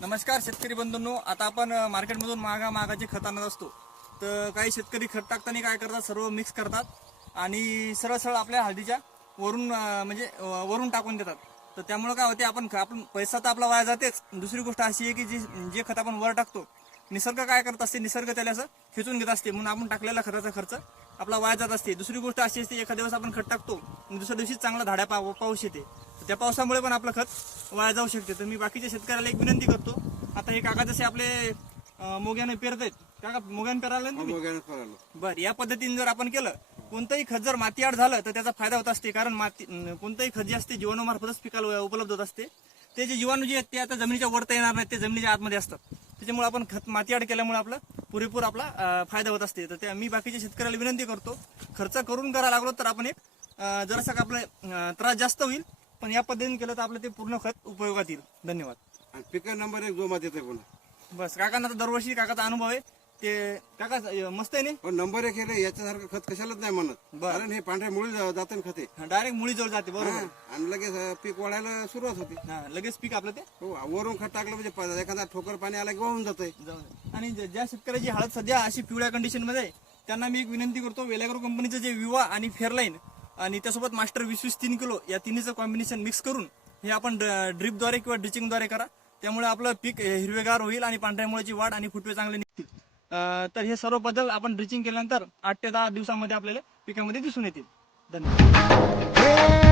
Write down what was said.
नमस्कार शेतकरी बंधूंनो, आता आपण मार्केटमधून महागाचे खत आणत असतो. तर काही शेतकरी खत टाकताना काय करतात, सर्व मिक्स करतात आणि सरळ सरळ आपल्या हळदीच्या वरून वरून टाकून देतात. तर त्यामुळे काय होते, आपण पैसा तर आपला वाया जातेच. दुसरी गोष्ट अशी आहे की जे खत आपण वर टाकतो, निसर्ग काय करत असते, निसर्ग त्याला असं खेचून घेत असते, म्हणून आपण टाकलेला खताचा खर्च आपला वाया जात असते. दुसरी गोष्ट अशी असते, एखाद्या दिवस आपण खत टाकतो आणि दुसऱ्या दिवशी चांगला धाड्या पाऊस येते, त्या पावसामुळे पण आपलं खत वाया जाऊ शकते. तर मी बाकीच्या शेतकऱ्याला एक विनंती करतो, आता हे काका जसे आपले मोग्याने पेरतायत, काका मोग्याने पेरायला ना तुम्ही? बरं, या पद्धतीने जर आपण केलं, कोणतंही खत जर मातीआड झालं तर त्याचा फायदा होत असते. कारण कोणतंही खत जे असते जीवाणूमार्फतच पिकाला उपलब्ध होत असते. ते जे जीवाणू जे आहेत ते आता जमिनीच्या वरता येणार नाहीत, ते जमिनीच्या आतमध्ये असतात. त्याच्यामुळे आपण खत मातीआड केल्यामुळे आपला पुरेपूर आपला फायदा होत असते. तर मी बाकीच्या शेतकऱ्याला विनंती करतो, खर्च करून करायला लागलो तर आपण एक जरासा आपला त्रास जास्त होईल, पण या पद्धतीने केलं तर आपलं ते पूर्ण खत उपयोगात येईल. धन्यवाद. पिका नंबर 1 जोमात येते पुन्हा. बस, काकांना तर दरवर्षी काकाचा अनुभव आहे, ते काका मस्त आहे नाही. पण नंबर 1 हे याच्यासारखं खत कशालाच नाही म्हणत, कारण हे पांढऱ्या मुळी जाते ना खते, डायरेक्ट मुळी जवळ जाते. बरोबर. आणि लगेच पीक वाढायला सुरुवात होती. लगेच पीक आपलं ते हो, वरून खत टाकलं म्हणजे एखादा ठोकर पाणी आला की वाहून जातंय. आणि ज्या शेतकऱ्याची हळद सध्या अशी पिवळ्या कंडिशन मध्ये आहे, त्यांना मी एक विनंती करतो, वेलाग्रो कंपनीचं जे विवा आणि फेअरलाईन आणि त्यासोबत मास्टर 20-20 3 किलो या तिन्हीचं कॉम्बिनेशन मिक्स करून हे आपण ड्रिपद्वारे किंवा ड्रिचिंगद्वारे करा. त्यामुळे आपलं पीक हिरवेगार होईल आणि पांढऱ्या मुळाची वाढ आणि फुटवे चांगले निघतील. तर हे सर्व बदल आपण ड्रिचिंग केल्यानंतर 8 ते 10 दिवसामध्ये आपल्याला पिकामध्ये दिसून येतील. धन्यवाद.